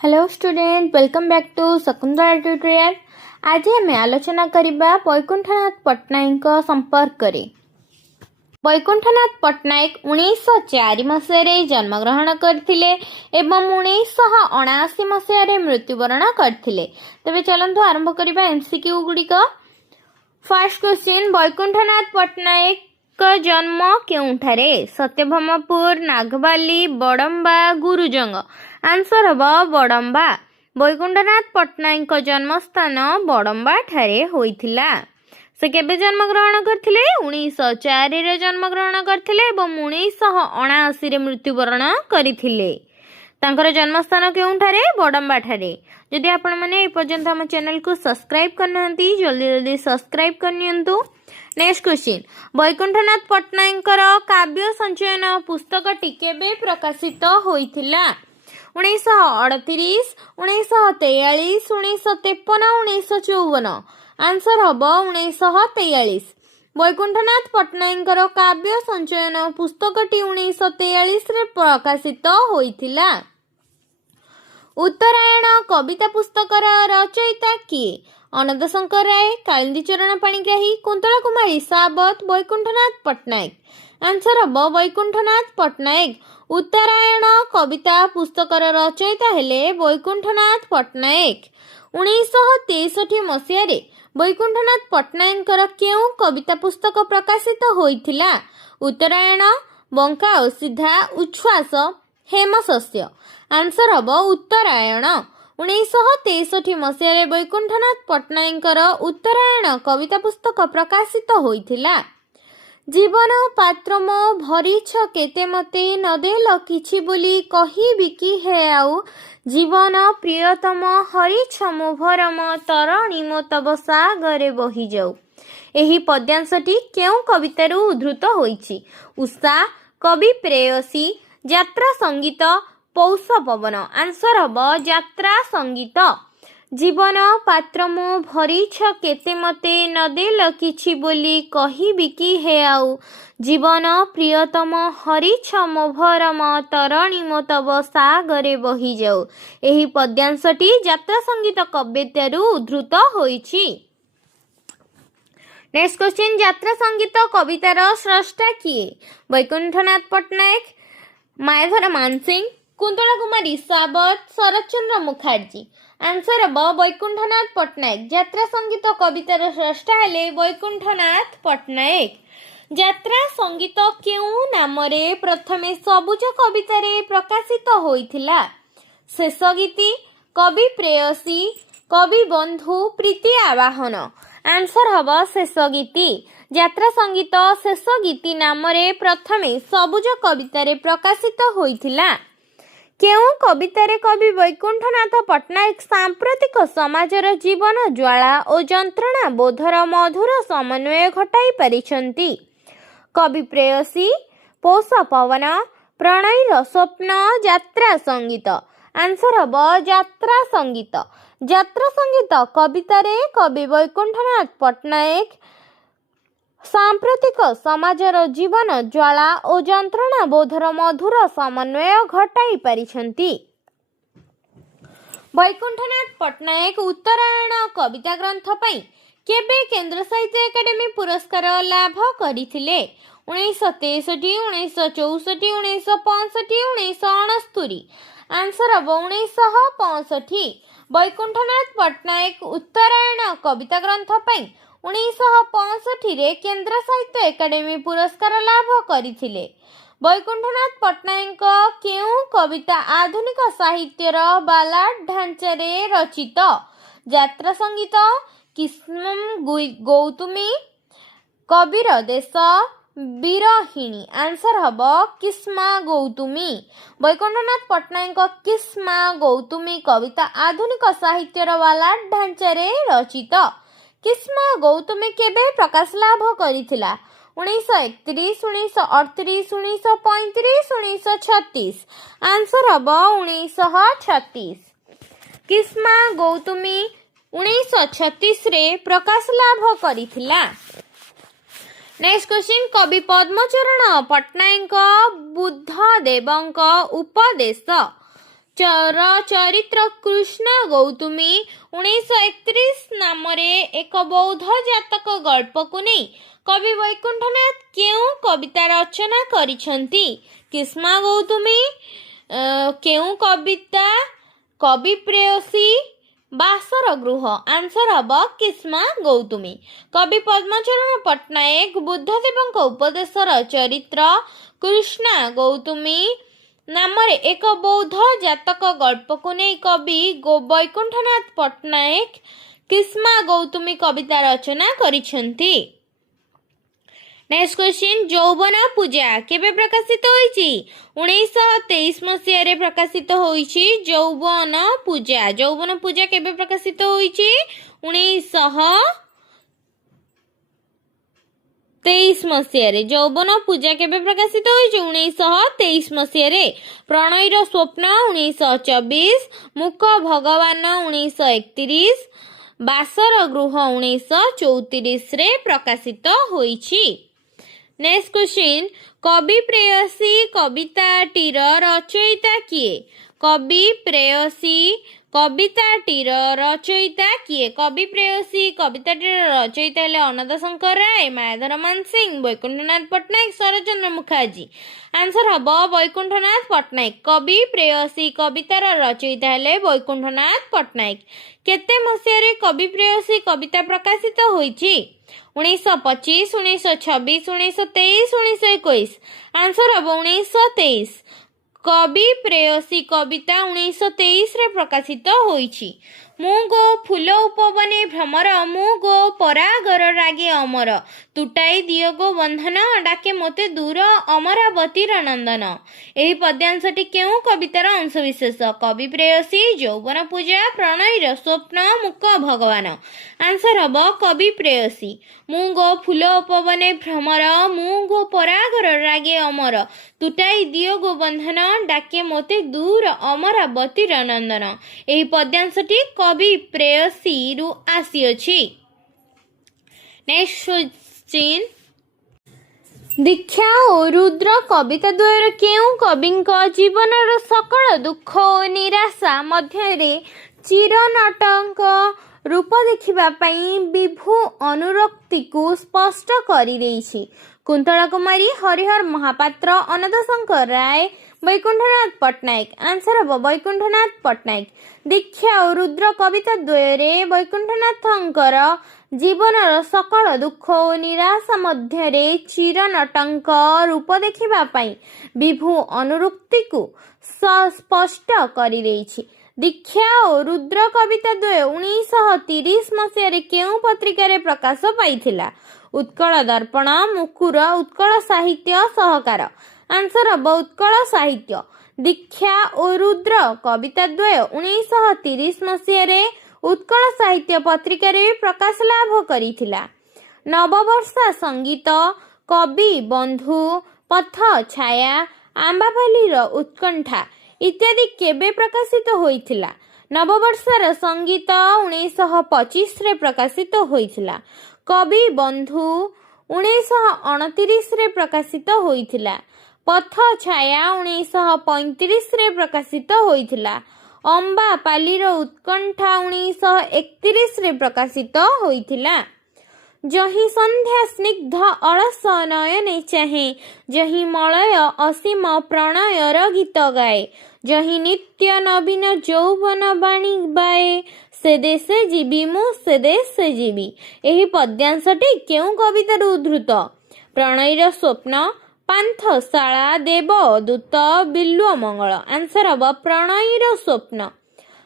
Hello student, welcome back to Shakuntala tutorial. आज आम आलोचना करबा वैकुंठनाथ पट्टनायक संपर्क करे। वैकुंठनाथ पट्टनायक 1904 मसीह जन्मग्रहण करथिले एवं 1979 मसीह मृत्युवरण करथिले। तबे चलंतु आरंभ करबा एमसीक्यू गुड़िक। फर्स्ट क्वेश्चन, वैकुंठनाथ पट्टनायक जन्म केउठारे? सत्यभामापुर, नागवाली, बड़म्बा, गुरुजंग। आंसर हम बड़म्बा। वैकुंठनाथ पट्टनायक जन्मस्थान बड़म्बा ठारे होइथिला। से केबे जन्मग्रहण करथिले? 1904 रे जन्मग्रहण करथिले एवं 1979 रे मृत्युवरण करथिले। तांकर जन्मस्थान केउठारे? बड़म्बा ठारे। जदि आपण माने ए पर्यंत हम चैनल को सब्सक्राइब करनांती जल्दी जल्दी सब्सक्राइब करनियंतु। नेक्स्ट क्वेश्चन, वैकुंठनाथ पट्टनायक काव्य संचयन पुस्तक केबे प्रकाशित होइथिला? 1938, 1943, 1953, 1954। आंसर हम 1943। वैकुंठनाथ पट्टनायक काव्य संचयन पुस्तक 1943 रे प्रकाशित होइथिला। उत्तरायण कविता पुस्तकर रचयिता किए? अनंत शंकर राय, कालिंदी चरण पाणिग्राही, कुंतला कुमारी सावत, वैकुंठनाथ पट्टनायक। आंसर हम वैकुंठनाथ पट्टनायक। उत्तरायण कविता पुस्तकर रचयिता हेले वैकुंठनाथ पट्टनायक। 1963 मसीह वैकुंठनाथ पट्टनायक केउं कविता पुस्तक प्रकाशित होइथिला? उत्तरायण, बंका ओ सीधा, उच्छ्वास, हेमशस्य। आंसर हम उत्तरायण। 1963 मसीह वैकुंठनाथ पट्टनायक उत्तरायण कविता पुस्तक प्रकाशित होइथिला। जीवन पात्र मो भरिछ केते मते नदेल किछि बोली कहिबि कि हे आउ जीवन प्रियतम हरिछ मो भरम तरणि मो तब सागरे बहि जाऊ। एही पद्यांशटी केउं कवितारू उद्धृत होइछि? उषा, कवि प्रेयसी, यात्रा संगीत, पौष पवन। आंसर हम यात्रा संगीत। जीवन पात्र मो भरिछ केते मते नदेल किछि बोली कहिबि कि हे आउ जीवन प्रियतम हरिछ मो भरम तरणि मो तब सागरे बहि जाऊ। एही पद्यांशटी यात्रा संगीत कवितारू उद्धृत होइछि। नेक्स्ट क्वेश्चन, यात्रा संगीत कवितार स्रष्टा किए? वैकुंठनाथ पट्टनायक, मायाधर मानसिंह, कुंतला कुमारी सावत, शरतचंद्र मुखर्जी। आंसर हम वैकुंठनाथ पट्टनायक। यात्रा संगीत कवितार स्रष्टा हेले वैकुंठनाथ पट्टनायक। यात्रा संगीत केउं नामरे प्रथमे सबुज कवितारे प्रकाशित होइथिला? शेष गीति, कवि प्रेयसी, कवि बंधु, प्रीति आवाहन। आंसर हम शेष गीति। यात्रा संगीत शेष गीति नामरे प्रथमे सबुज कवितारे प्रकाशित होइथिला। केउं कवितारे कवि वैकुंठनाथ पट्टनायक सांप्रतिक समाजर जीवन ज्वाला और जंत्रणा बोधर मधुर समन्वय घटाई पारिछंती? कवि प्रेयसी, पौष पवन, प्रणयीर स्वप्न, यात्रा संगीत। आंसर हम यात्रा संगीत। यात्रा संगीत कवितारे कवि वैकुंठनाथ पट्टनायक सांप्रतिक समाजर जीवन ज्वाला और जंत्रणा बोधर मधुर समन्वय घटाई पारिछंती। वैकुंठनाथ पट्टनायक उत्तरायण कविता ग्रंथ पई केबे केंद्र साहित्य एकेडमी पुरस्कार लाभ करथिले? 1963, 1964, 1965, 1969। आंसर हम 1965। वैकुंठनाथ पट्टनायक उत्तरायण कविता ग्रंथ पई 1965 रे केंद्र साहित्य एकेडमी पुरस्कार लाभ करथिले। वैकुंठनाथ पट्टनायक केउं कविता आधुनिक साहित्यर बालाड ढांचारे रचित? यात्रा संगीत, किस्म गौतमी, कबीर देश, विरहिणी। आंसर हम किस्मा गौतमी। वैकुंठनाथ पट्टनायक किस्मा गौतमी कविता आधुनिक साहित्यर बालाड ढांचारे रचित। किस्मा गौतमी केबे प्रकाश लाभ करथिला? 1931, 1938, 1935, 1936। आंसर हम 1936। किस्मा गौतमी 1936 रे प्रकाश लाभ करथिला। नेक्स्ट क्वेश्चन, कवि पद्मचरण पट्टनायक बुद्ध देवଙ୍କ उपदेश ଚରିତ୍ର କୃଷ୍ଣ ଗୌତମୀ 1931 ନାମରେ ଏକ ବୌଦ୍ଧ ଜାତକ ଗଳ୍ପକୁ ନେଇ କବି ବୈକୁଣ୍ଠନାଥ କେଉଁ କବିତା ରଚନା କରିଛନ୍ତି? କିସ୍ମା ଗୌତମୀ, କେଉଁ କବିତା? କବି ପ୍ରେୟସୀ, ବାସର ଗୃହ। ଆନ୍ସର ହବ କିସ୍ମା ଗୌତମୀ। କବି ପଦ୍ମଚରଣ ପଟ୍ଟନାୟକ ବୁଦ୍ଧଦେବଙ୍କ ଉପଦେଶର ଚରିତ୍ର କୃଷ୍ଣା ଗୌତମୀ ନାମରେ ଏକ ବୌଦ୍ଧ ଜାତକ ଗଳ୍ପକୁ ନେଇ କବି ବୈକୁଣ୍ଠନାଥ ପଟ୍ଟନାୟକ କିସ୍ମା ଗୌତମୀ କବିତା ରଚନା କରିଛନ୍ତି। ନେକ୍ସଟ କ୍ୱେଶ୍ଚିନ୍, ଯୌବନ ପୂଜା କେବେ ପ୍ରକାଶିତ ହୋଇଛି? 1923 ମସିହାରେ ପ୍ରକାଶିତ ହୋଇଛି ଯୌବନ ପୂଜା। ଯୌବନ ପୂଜା କେବେ ପ୍ରକାଶିତ ହୋଇଛି? 1923 ମସିହାରେ। ଯୌବନ ପୂଜା କେବେ ପ୍ରକାଶିତ ହୋଇଛି? 1923 ମସିହାରେ। ପ୍ରଣୟୀର ସ୍ୱପ୍ନ 1924, ମୁକ ଭଗବାନ 1931, ବାସର ଗୃହ 1934ରେ ପ୍ରକାଶିତ ହୋଇଛି। ନେକ୍ସଟ କ୍ୱେଶ୍ଚିନ୍, କବି ପ୍ରେୟସୀ କବିତାଟିର ରଚୟିତା କିଏ? କବି ପ୍ରେୟସୀ କବିତାଟିର ରଚୟିତା କିଏ? କବି ପ୍ରେୟସୀ କବିତାଟିର ରଚୟିତା ହେଲେ ଅନନ୍ତ ଶଙ୍କର ରାୟ, ମାୟାଧର ମାନସିଂହ, ବୈକୁଣ୍ଠନାଥ ପଟ୍ଟନାୟକ, ଶରତଚନ୍ଦ୍ର ମୁଖାର୍ଜୀ। ଆନ୍ସର ହବ ବୈକୁଣ୍ଠନାଥ ପଟ୍ଟନାୟକ। କବି ପ୍ରେୟସୀ କବିତାର ରଚୟିତା ହେଲେ ବୈକୁଣ୍ଠନାଥ ପଟ୍ଟନାୟକ। କେତେ ମସିହାରେ କବି ପ୍ରେୟସୀ କବିତା ପ୍ରକାଶିତ ହୋଇଛି? 1925, 1926, 1923, 1921। ଆନ୍ସର ହବ 1923। କବି ପ୍ରେୟସୀ କବିତା 1923ରେ ପ୍ରକାଶିତ ହୋଇଛି। ମୁଁ ଗୋ ଫୁଲ ଉପବନେ ଭ୍ରମର, ମୁଁ ଗୋ ପରାଗର ରାଗେ ଅମର, ତୁଟାଇ ଦିଅ ଗୋ ବନ୍ଧନ, ଡାକେ ମୋତେ ଦୂର ଅମରାବତୀର ନନ୍ଦନ। ଏହି ପଦ୍ୟାଂଶଟି କେଉଁ କବିତାର ଅଂଶବିଶେଷ? କବି ପ୍ରେୟସୀ, ଯୌବନ ପୂଜା, ପ୍ରଣୟୀର ସ୍ୱପ୍ନ, ମୁକ ଭଗବାନ। ଆନ୍ସର ହବ କବି ପ୍ରେୟସୀ। ମୁଁ ଗୋ ଫୁଲ ଉପବନେ ଭ୍ରମର, ମୁଁ ଗୋ ପରାଗର ରାଗେ ଅମର, ତୁଟାଇ ଦିଅ ଗୋ ବନ୍ଧନ, ଡାକେ ମୋତେ ଦୂର ଅମରାବତୀର ନନ୍ଦନ। ଏହି ପଦ୍ୟାଂଶଟି କବି ପ୍ରେୟସୀରୁ ଆସିଅଛି। ନେକ୍ସଟ କ୍ୱେଶ୍ଚିନ୍, ଦୀକ୍ଷା ଓ ରୁଦ୍ର କବିତା ଦ୍ୱୟର କେଉଁ କବିଙ୍କ ଜୀବନର ସକଳ ଦୁଃଖ ଓ ନିରାଶା ମଧ୍ୟରେ ଚିରନଟଙ୍କ ରୂପ ଦେଖିବା ପାଇଁ ବିଭୁ ଅନୁରକ୍ତିକୁ ସ୍ପଷ୍ଟ କରିଦେଇଛି? କୁନ୍ତଳା କୁମାରୀ, ହରିହର ମହାପାତ୍ର, ଅନନ୍ତ ଶଙ୍କର ରାୟ, ବୈକୁଣ୍ଠନାଥ ପଟ୍ଟନାୟକ। ଆନ୍ସର ହବ ବୈକୁଣ୍ଠନାଥ ପଟ୍ଟନାୟକ। ଦୀକ୍ଷା ଓ ରୁଦ୍ର କବିତା ଦ୍ୱୟରେ ବୈକୁଣ୍ଠନାଥଙ୍କର ଜୀବନର ସକଳ ଦୁଃଖ ଓ ନିରାଶା ମଧ୍ୟରେ ଚିରନଟଙ୍କ ରୂପ ଦେଖିବା ପାଇଁ ବିଭୁ ଅନୁରକ୍ତିକୁ ସ୍ପଷ୍ଟ କରିଦେଇଛି। ଦୀକ୍ଷା ଓ ରୁଦ୍ର କବିତା ଦ୍ୱୟ 1930 ମସିହାରେ କେଉଁ ପତ୍ରିକାରେ ପ୍ରକାଶ ପାଇଥିଲା? ଉତ୍କଳ ଦର୍ପଣ, ମୁକୁର, ଉତ୍କଳ ସାହିତ୍ୟ ସହକାର। ଆନ୍ସର ହବ ଉତ୍କଳ ସାହିତ୍ୟ। ଦୀକ୍ଷା ଓ ରୁଦ୍ର କବିତା ଦ୍ୱୟ 1930 ମସିହାରେ ଉତ୍କଳ ସାହିତ୍ୟ ପତ୍ରିକାରେ ପ୍ରକାଶ ଲାଭ କରିଥିଲା। ନବବର୍ଷା ସଙ୍ଗୀତ, କବି ବନ୍ଧୁ, ପଥ ଛାୟା, ଆମ୍ବାପାଲିର ଉତ୍କଣ୍ଠା ଇତ୍ୟାଦି କେବେ ପ୍ରକାଶିତ ହୋଇଥିଲା? ନବବର୍ଷାର ସଙ୍ଗୀତ 1925ରେ ପ୍ରକାଶିତ ହୋଇଥିଲା। କବି ବନ୍ଧୁ 1929ରେ ପ୍ରକାଶିତ ହୋଇଥିଲା। ପଥ ଛାୟା 1935ରେ ପ୍ରକାଶିତ ହୋଇଥିଲା। ଅମ୍ବାପାଲିର ଉତ୍କଣ୍ଠା 1931ରେ ପ୍ରକାଶିତ ହୋଇଥିଲା। ଯହିଁ ସନ୍ଧ୍ୟା ସ୍ନିଗ୍ଧ ଅଳସ ନୟନେ ଚାହେଁ, ଯହିଁ ମଳୟ ଅସୀମ ପ୍ରଣୟର ଗୀତ ଗାଏ, ଯହିଁ ନିତ୍ୟ ନବୀନ ଯୌବନ ବାଣୀ ବାଏ, ସେ ଦେଶେ ଯିବି ମୁଁ ସେ ଦେଶେ ଯିବି। ଏହି ପଦ୍ୟାଂଶଟି କେଉଁ କବିତାରୁ ଉଦ୍ଧୃତ? ପ୍ରଣୟୀର ସ୍ୱପ୍ନ, ପାନ୍ଥଶାଳା, ଦେବଦୂତ, ବିଲ୍ୱ ମଙ୍ଗଳ। ଆନ୍ସର ହବ ପ୍ରଣୟୀର ସ୍ୱପ୍ନ।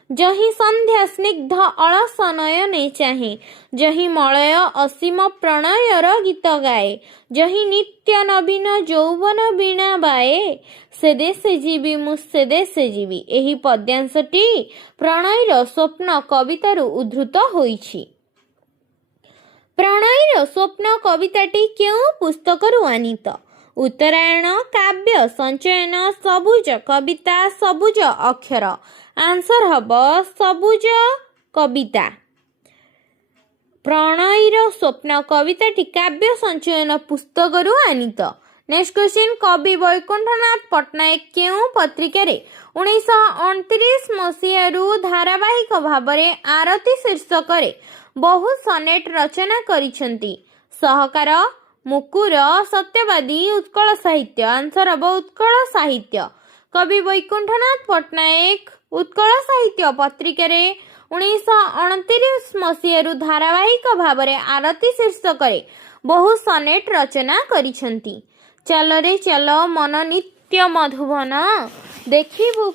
ଯହିଁ ସନ୍ଧ୍ୟା ସ୍ନିଗ୍ଧ ଅଳସ ନୟନେ ଚାହେଁ, ଯହିଁ ମଳୟ ଅସୀମ ପ୍ରଣୟର ଗୀତ ଗାଏ, ଯହିଁ ନିତ୍ୟ ନବୀନ ଯୌବନ ବୀଣା ବାଏ, ସେ ଦେଶେ ଯିବି ମୁଁ ସେ ଦେଶେ ଯିବି। ଏହି ପଦ୍ୟାଂଶଟି ପ୍ରଣୟୀର ସ୍ୱପ୍ନ କବିତାରୁ ଉଦ୍ଧୃତ ହୋଇଛି। ପ୍ରଣୟୀର ସ୍ୱପ୍ନ କବିତାଟି କେଉଁ ପୁସ୍ତକରୁ ଆନିତ? ଉତ୍ତରାୟଣ, କାବ୍ୟ ସଞ୍ଚୟନ, ସବୁଜ କବିତା, ସବୁଜ ଅକ୍ଷର। ଆନ୍ସର ହବ ସବୁଜ କବିତା। ପ୍ରଣୟୀର ସ୍ୱପ୍ନ କବିତାଟି କାବ୍ୟ ସଞ୍ଚୟନ ପୁସ୍ତକରୁ ଆନିତ। नेक्स्ट क्वेश्चन कवि वैकुंठनाथ पट्टनायक केउं पत्रिकार 1929 मसीहारू धारावाहिक भावरे आरती शीर्षक बहु सनेट रचना करिसेंती। सहकार मुकुर सत्यवादी उत्कल साहित्य। आंसर अब उत्कल साहित्य। कवि वैकुंठनाथ पट्टनायक उत्कल साहित्य पत्रिकार 1929 मसीहारू धारावाहिक भावरे आरती शीर्षक बहु सनेट रचना करिसेंती। चल रे चल मन नित्य मधुबन देखिबु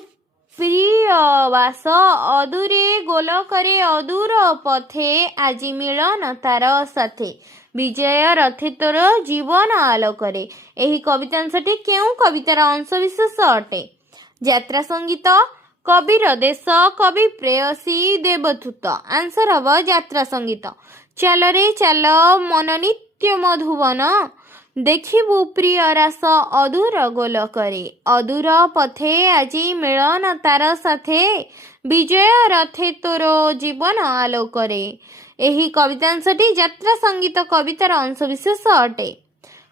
प्रियवास अदूरे गोलकरे अदूर पथे आजि मिलन तार साथे विजय रथे तोर जीवन आलोकरे। एही कवितांशटी केउं कवितार अंशविशेष अटे? यात्रा संगीत, कविर देश, कवि प्रेयसी, देवदूत। आंसर हब यात्रा संगीत। चल रे चल मन नित्य मधुबन देखिबु प्रिय रास अदूर गोलकरे अदूर पथे आजि मिलन तार साथे विजय रथे तोर जीवन आलोकरे। एही कवितांशटी यात्रा संगीत कवितार अंशविशेष अटे।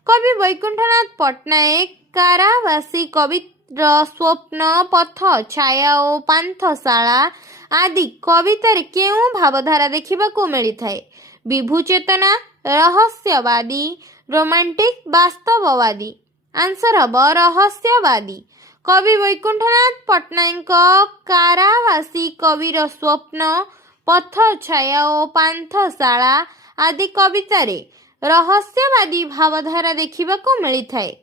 कवि वैकुंठनाथ पट्टनायक कारावासी कविर स्वप्न पथ छाया और पांथशाला आदि कवितार केउं भावधारा देखिबाकू मिलिथाए? विभू चेतना, रहस्यवादी, रोमांटिक, वास्तववादी। आंसर हब रहस्यवादी। कवि वैकुंठनाथ पट्टनायक कारावासी कविर स्वप्न पथ छाया और पांथशाला आदि कवितारे रहस्यवादी भावधारा देखिबाकू मिलिथाए।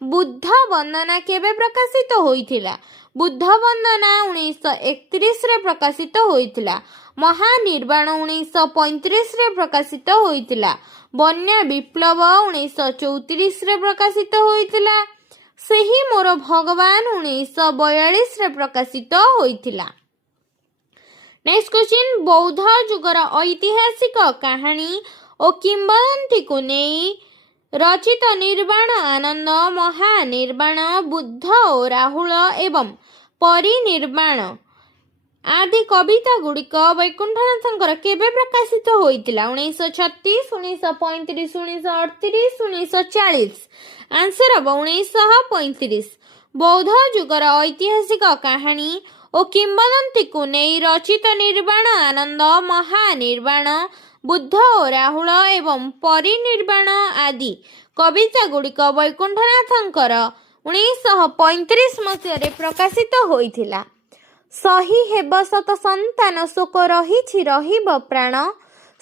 बुद्ध वंदना केबे प्रकाशित होइथिला? बुद्ध वंदना 1931 रे प्रकाशित होइथिला। महानिर्वाण 1935 रे प्रकाशित होइथिला। बन्या विप्लव 1934 रे प्रकाशित होइथिला। सेही मोर भगवान 1942 रे प्रकाशित होइथिला। नेक्स्ट क्वेश्चन बौद्ध जुगर ऐतिहासिक कहानी और किंवदंती को नहीं रचित निर्वाण आनंद, महानिर्वाण, बुद्ध और राहुल एवं परिनिर्वाण आदि कविता गुड़िक वैकुंठनाथंकर केबे प्रकाशित होइतिला? 1936, 1935, 1938, 1940। आंसर अब 1935। बौद्ध जुगर ऐतिहासिक कहानी और किंवदंती को नहीं रचित निर्वाण आनंद, महानिर्वाण, बुद्ध और राहुल एवं परिनिर्वाण आदि कविता गुड़िक वैकुंठनाथंकर 1935 मसीह प्रकाशित होइथिला। सही हेब सत संतान शोक रहिछि रहिब प्राण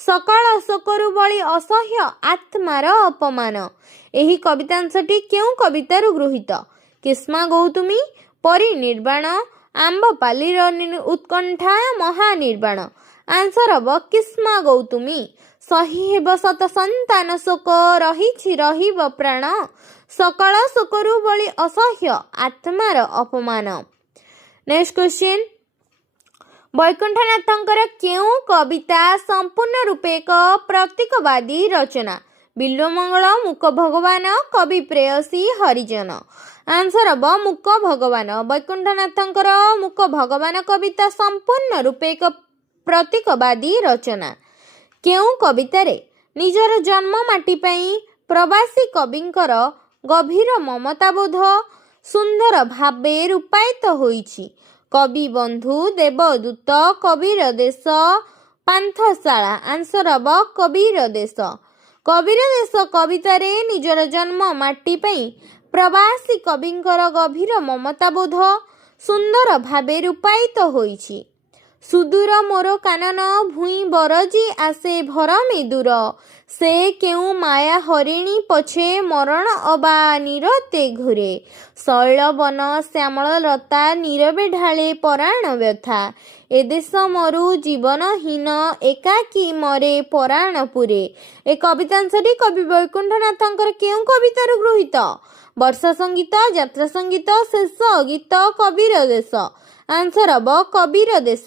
सकाळ शोकरु बळी असह्य आत्मार अपमान। एही कवितांशटी केउं कवितारु गृहीत? किस्मा गौतमी, परिनिर्वाण, आम्बपालीर उत्कंठा, महानिर्वाण। आंसर हब किस्मा गौतमी। सही हेब सत संतान शोक रहिछि रहिब प्राण सकाळ शोकरु बळी असह्य आत्मार अपमान। नेक्स्ट क्वेश्चन वैकुंठनाथंकर केउं कविता संपूर्ण रूपे एक प्रतीकवादी रचना? बिल्वमंगल, मूक भगवान, कवि प्रेयसी, हरिजन। आंसर हब मूक भगवान। वैकुंठनाथंकर मूक भगवान कविता संपूर्ण रूपे एक प्रतीकवादी रचना। केउं कवितारे निजर जन्म माटी पई प्रवासी कविंकर गभीर ममताबोध सुंदर भावे रूपायित होइछि। कवि बंधु, देवदूत, कबीर देश, पांथशाला। आंसर हब कबीर देश। कबीर देश कवितारे निजर जन्म माटी पई प्रवासी कविंकर गभीर ममताबोध सुंदर भावे रूपायित होइछि। सुदूर मोर कानन भूई बरजी आसे भरमी दूर से केउं माया हरिणी पछे मरण अबा निरते घुरे शैल वन श्यामल लता नीरवे ढाले पराण व्यथा ए देश मरु जीवनहीन एकाकी मरे पराण पुरे। ए कवितांशटी कवि वैकुंठनाथंकर केउं कवितारु गृहीत? वर्षा संगीत, यात्रा संगीत, शेष गीत, कबीर देश। आंसर हब कबीर देश।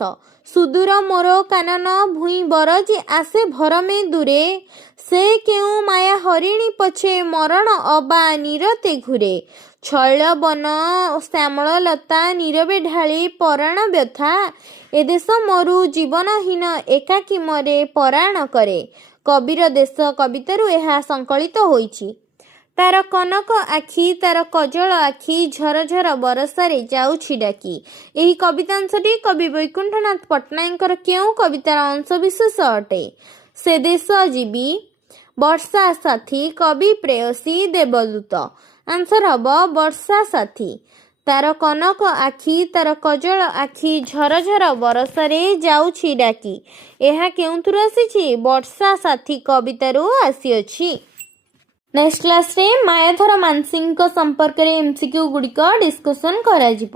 सुदूर मोर कानन भूई बरजी आसे भरमे दूरे से केउं माया हरिणी पछे मरण अबा निरते घुरे छल बन श्यामल लता नीरवे ढाली पराण व्यथा ए देश मरु जीवनहीन एकाकी मरे पराण करे। कबीर देश कवितारु एहा संकलित होइछि। ତାର କନକ ଆଖି ତାର କଜଳ ଆଖି ଝରଝର ବରଷାରେ ଯାଉଛି ଡାକି। ଏହି କବିତାଂଶଟି କବି ବୈକୁଣ୍ଠନାଥ ପଟ୍ଟନାୟକଙ୍କର କେଉଁ କବିତାର ଅଂଶବିଶେଷ ଅଟେ? ସେ ଦେଶ ଯିବି, ବର୍ଷା ସାଥୀ, କବି ପ୍ରେୟସୀ, ଦେବଦୂତ। ଆନ୍ସର ହବ ବର୍ଷା ସାଥୀ। ତାର କନକ ଆଖି ତାର କଜଳ ଆଖି ଝରଝର ବରଷାରେ ଯାଉଛି ଡାକି। ଏହା କେଉଁଥିରୁ ଆସିଛି? ବର୍ଷା ସାଥୀ କବିତାରୁ ଆସିଅଛି। ନେକ୍ସଟ କ୍ଲାସରେ ମାୟାଧର ମାନସିଂହଙ୍କ ସମ୍ପର୍କରେ MCQ ଗୁଡ଼ିକ ଡିସ୍କସନ୍ କରାଯିବ।